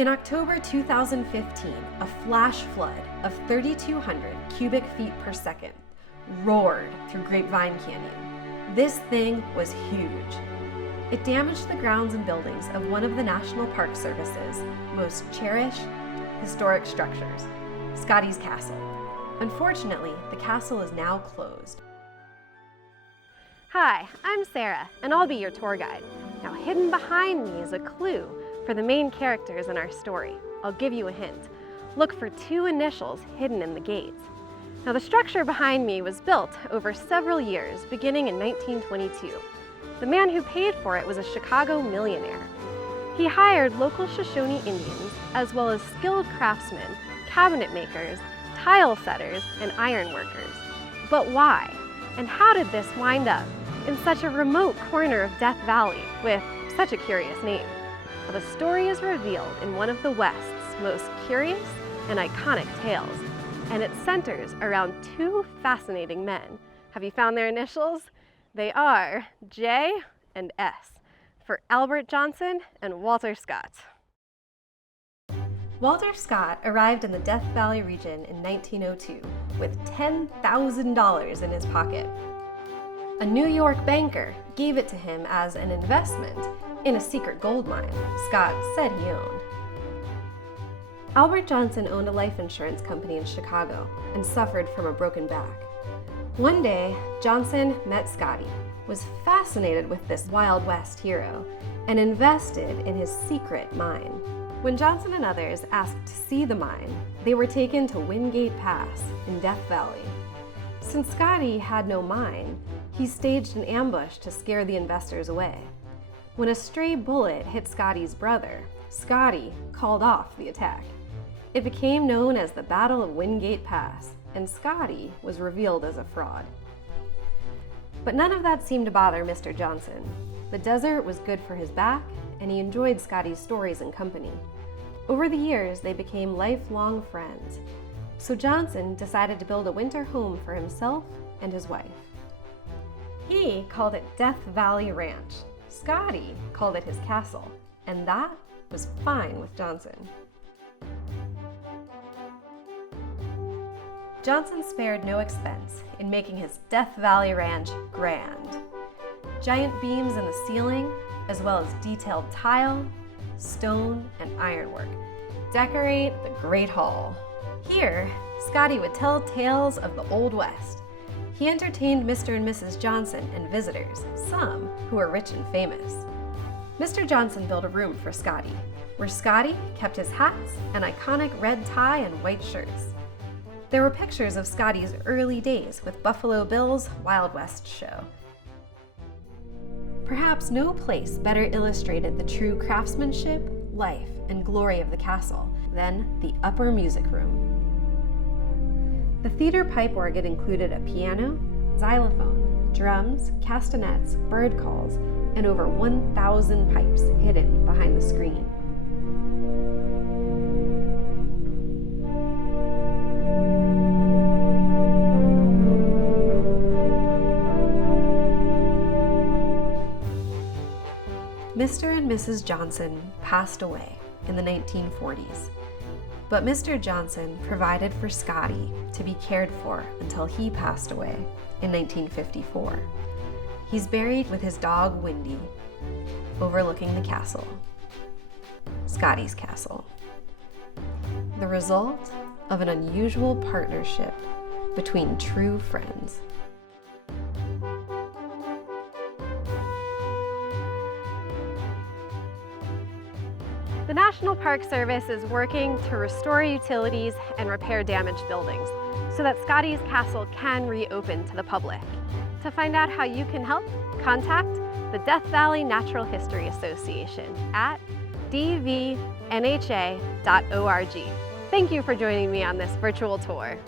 In October 2015, a flash flood of 3,200 cubic feet per second roared through Grapevine Canyon. This thing was huge. It damaged the grounds and buildings of one of the National Park Service's most cherished historic structures, Scotty's Castle. Unfortunately, the castle is now closed. Hi, I'm Sarah, and I'll be your tour guide. Now, hidden behind me is a clue for the main characters in our story. I'll give you a hint. Look for two initials hidden in the gates. Now, the structure behind me was built over several years, beginning in 1922. The man who paid for it was a Chicago millionaire. He hired local Shoshone Indians, as well as skilled craftsmen, cabinet makers, tile setters, and iron workers. But why? And how did this wind up in such a remote corner of Death Valley with such a curious name? Well, the story is revealed in one of the West's most curious and iconic tales, and it centers around two fascinating men. Have you found their initials? They are J and S, for Albert Johnson and Walter Scott. Walter Scott arrived in the Death Valley region in 1902 with $10,000 in his pocket. A New York banker gave it to him as an investment in a secret gold mine Scott said he owned. Albert Johnson owned a life insurance company in Chicago and suffered from a broken back. One day, Johnson met Scotty, was fascinated with this Wild West hero, and invested in his secret mine. When Johnson and others asked to see the mine, they were taken to Wingate Pass in Death Valley. Since Scotty had no mine, he staged an ambush to scare the investors away. When a stray bullet hit Scotty's brother, Scotty called off the attack. It became known as the Battle of Wingate Pass, and Scotty was revealed as a fraud. But none of that seemed to bother Mr. Johnson. The desert was good for his back, and he enjoyed Scotty's stories and company. Over the years, they became lifelong friends. So Johnson decided to build a winter home for himself and his wife. He called it Death Valley Ranch. Scotty called it his castle, and that was fine with Johnson. Johnson spared no expense in making his Death Valley Ranch grand. Giant beams in the ceiling, as well as detailed tile, stone, and ironwork, decorate the Great Hall. Here, Scotty would tell tales of the Old West. He entertained Mr. and Mrs. Johnson and visitors, some who were rich and famous. Mr. Johnson built a room for Scotty, where Scotty kept his hats, an iconic red tie, and white shirts. There were pictures of Scotty's early days with Buffalo Bill's Wild West show. Perhaps no place better illustrated the true craftsmanship, life, and glory of the castle than the upper music room. The theater pipe organ included a piano, xylophone, drums, castanets, bird calls, and over 1,000 pipes hidden behind the screen. Mr. and Mrs. Johnson passed away in the 1940s, but Mr. Johnson provided for Scotty to be cared for until he passed away in 1954. He's buried with his dog Wendy, overlooking the castle, Scotty's Castle. The result of an unusual partnership between true friends. The National Park Service is working to restore utilities and repair damaged buildings so that Scotty's Castle can reopen to the public. To find out how you can help, contact the Death Valley Natural History Association at dvnha.org. Thank you for joining me on this virtual tour.